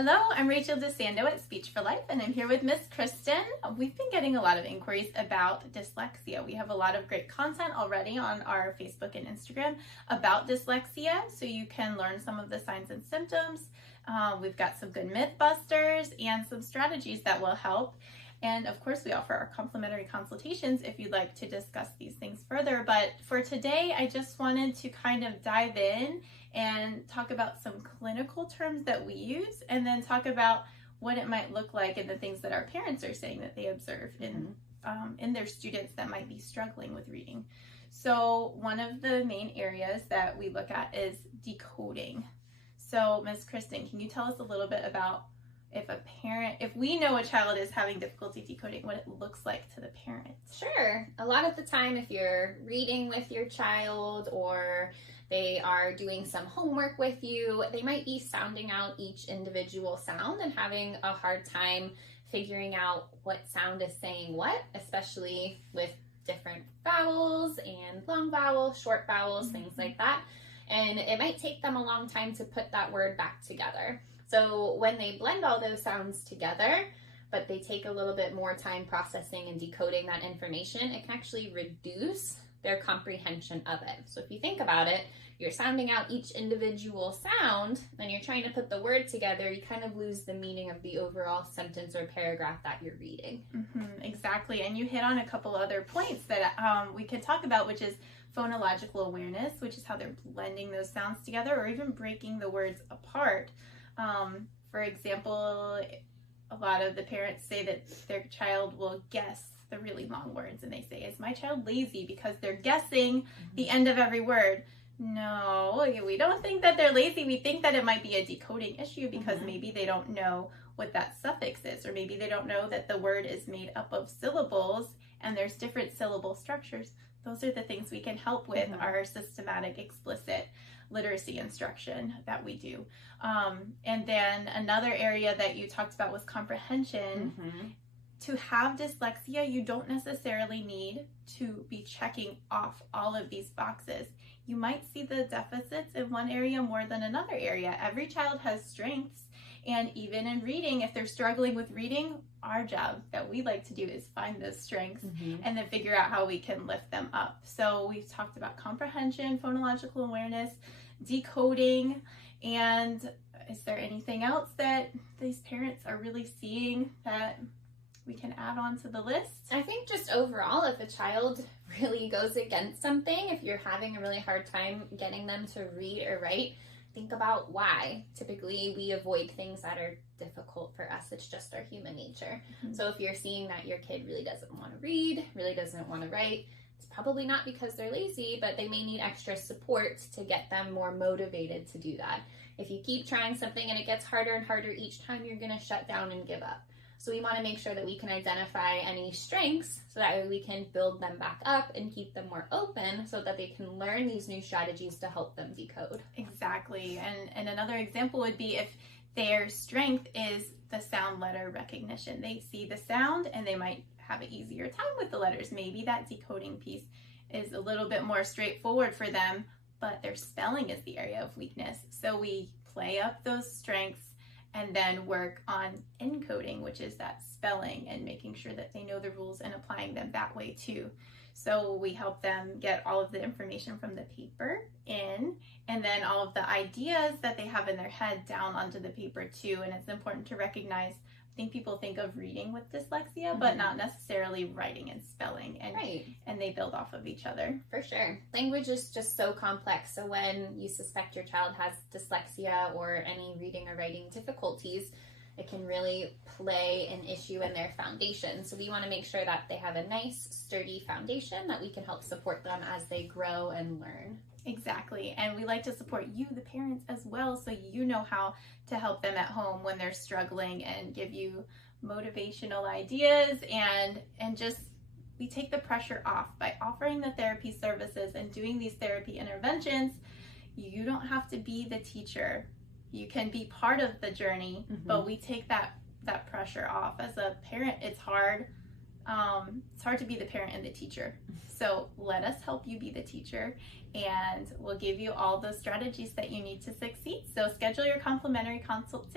Hello, I'm Rachel DeSando at SpeechForLife, and I'm here with Miss Kristen. We've been getting a lot of inquiries about dyslexia. We have a lot of great content already on our Facebook and Instagram about dyslexia, so you can learn some of the signs and symptoms. We've got some good myth busters and some strategies that will help. And of course, we offer our complimentary consultations if you'd like to discuss these things further. But for today, I just wanted to kind of dive in and talk about some clinical terms that we use, and then talk about what it might look like and the things that our parents are saying that they observe in their students that might be struggling with reading. So one of the main areas that we look at is decoding. So Ms. Kristen, can you tell us a little bit about if we know a child is having difficulty decoding, what it looks like to the parent? Sure. A lot of the time, if you're reading with your child or they are doing some homework with you, they might be sounding out each individual sound and having a hard time figuring out what sound is saying what, especially with different vowels and long vowels, short vowels, things like that. And it might take them a long time to put that word back together. So when they blend all those sounds together, but they take a little bit more time processing and decoding that information, it can actually reduce their comprehension of it. So if you think about it, you're sounding out each individual sound, and you're trying to put the word together, you kind of lose the meaning of the overall sentence or paragraph that you're reading. Exactly, and you hit on a couple other points that we could talk about, which is phonological awareness, which is how they're blending those sounds together or even breaking the words apart. For example, a lot of the parents say that their child will guess the really long words, and they say, is my child lazy because they're guessing the end of every word? No, we don't think that they're lazy. We think that it might be a decoding issue because maybe they don't know what that suffix is, or maybe they don't know that the word is made up of syllables and there's different syllable structures. Those are the things we can help with our systematic explicit literacy instruction that we do. And then another area that you talked about was comprehension. To have dyslexia, you don't necessarily need to be checking off all of these boxes. You might see the deficits in one area more than another area. Every child has strengths, and even in reading, if they're struggling with reading, our job that we like to do is find those strengths and then figure out how we can lift them up. So we've talked about comprehension, phonological awareness, decoding, and is there anything else that these parents are really seeing that we can add on to the list? I think just overall, if a child really goes against something, if you're having a really hard time getting them to read or write, think about why. Typically, we avoid things that are difficult for us. It's just our human nature. So if you're seeing that your kid really doesn't want to read, really doesn't want to write, it's probably not because they're lazy, but they may need extra support to get them more motivated to do that. If you keep trying something and it gets harder and harder each time, you're going to shut down and give up. So we want to make sure that we can identify any strengths so that we can build them back up and keep them more open so that they can learn these new strategies to help them decode. Exactly. And another example would be if their strength is the sound letter recognition. They see the sound and they might have an easier time with the letters. Maybe that decoding piece is a little bit more straightforward for them, but their spelling is the area of weakness. So we play up those strengths and then work on encoding, which is that spelling and making sure that they know the rules and applying them that way too. So we help them get all of the information from the paper in, and then all of the ideas that they have in their head down onto the paper too. And it's important to recognize, I think people think of reading with dyslexia, but not necessarily writing and spelling, and they build off of each other. For sure. Language is just so complex. So when you suspect your child has dyslexia or any reading or writing difficulties, it can really play an issue in their foundation. So we want to make sure that they have a nice, sturdy foundation that we can help support them as they grow and learn. Exactly. And we like to support you, the parents, as well, so you know how to help them at home when they're struggling and give you motivational ideas, and just we take the pressure off by offering the therapy services and doing these therapy interventions. You don't have to be the teacher. You can be part of the journey, but we take that pressure off. As a parent, it's hard. It's hard to be the parent and the teacher. So let us help you be the teacher, and we'll give you all the strategies that you need to succeed. So schedule your complimentary consult today.